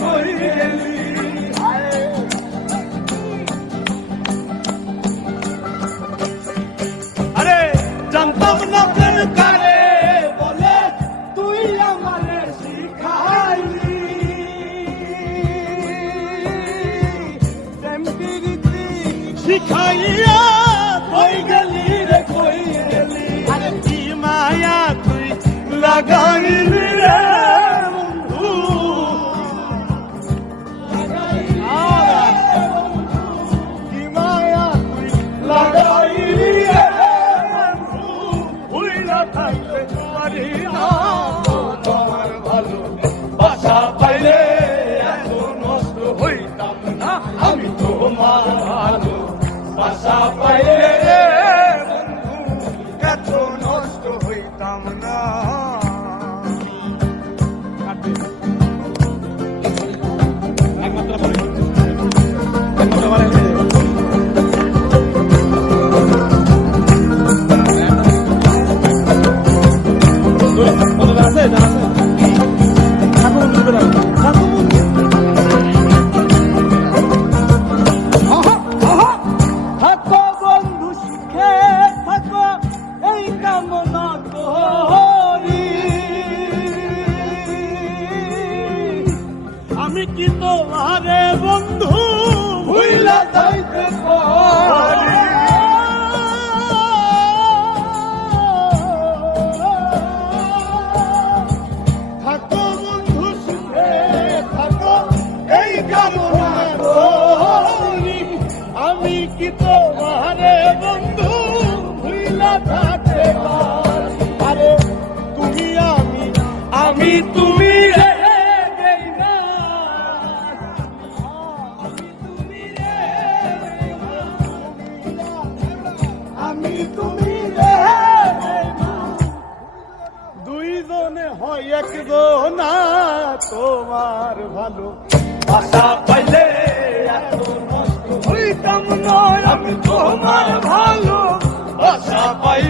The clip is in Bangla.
কই গেলি। আরে জানতাম না প্রেম কারে বলে তুই আমারে শিখাইলি। প্রেম প্রীতি শিখাইয়া কই গেলি রে কই গেলি। আরে কি মায়া তুই লাগাইলি রে বন্ধু, কি মায়া তুই লাগাইলি রে বন্ধু। ভুইলা থাকতে পারি না তোমার ভালো বাসা পাইলে এত নষ্ট হইতাম না আমি তোমার ভালো বাসা পাইলে বন্ধু এত নষ্ট হইতাম না। থাকো বন্ধু সুখে থাকো এই কামনা করি। আমি কি তোমারে বন্ধু ভুইলা যাইতে পারি। থাকো বন্ধু সুখে থাকো এই কামনা করি। আমি কি তোমারে বন্ধু ভুইলা থাকতে পারি। আরে তুমি আমি আমি তুমি রে আমি তুমি রে দুইজনে হয় একজন তোমার ভালো আশা পাইলে এত নষ্ট হইতাম নয় আমি তোমার ভালো আশা পাইলে